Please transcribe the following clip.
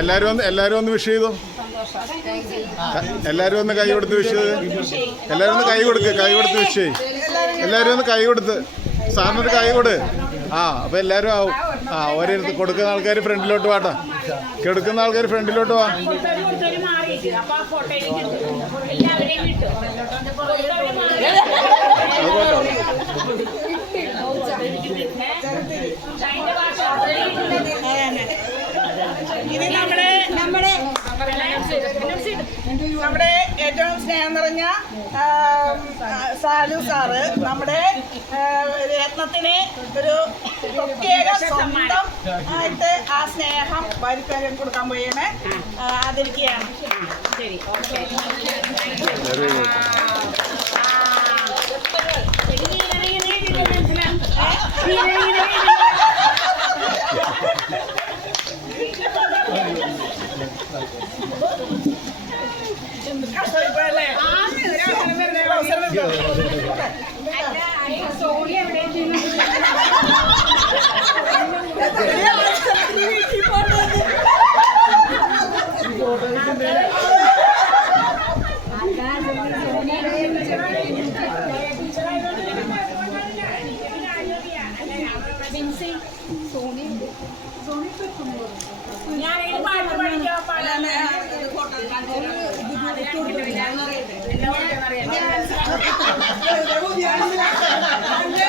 എല്ലാരും ഒന്ന് വിഷ് ചെയ്തു. എല്ലാരും ഒന്ന് കൈ കൊടുത്ത് വിഷ് ചെയ്ത്. എല്ലാരും ഒന്ന് കൈ കൊടുത്ത് വിഷ് ചെയ്യും. എല്ലാരും ഒന്ന് കൈ കൊടുത്ത് സാറിനൊരു കൈ കൊടു. അപ്പൊ എല്ലാരും ആവും. ഓരോരുത്തർ കൊടുക്കുന്ന ആൾക്കാർ ഫ്രണ്ടിലോട്ട് വാട്ടാ. കെടുക്കുന്ന ആൾക്കാർ ഫ്രണ്ടിലോട്ട് വാ. ഇത് നമ്മുടെ ഏറ്റവും സ്നേഹം നിറഞ്ഞ സാലു സാറ് നമ്മുടെ രത്നത്തിന് ഒരു പ്രത്യേക സ്വന്തം ആയിട്ട് ആ സ്നേഹം വരുത്താൻ കൊടുക്കാൻ പോയാണ്. ആദരിക്കുകയാണ്. ശരി, ഓക്കെ. ഞാൻ പാട്ട് പഠിക്കാൻ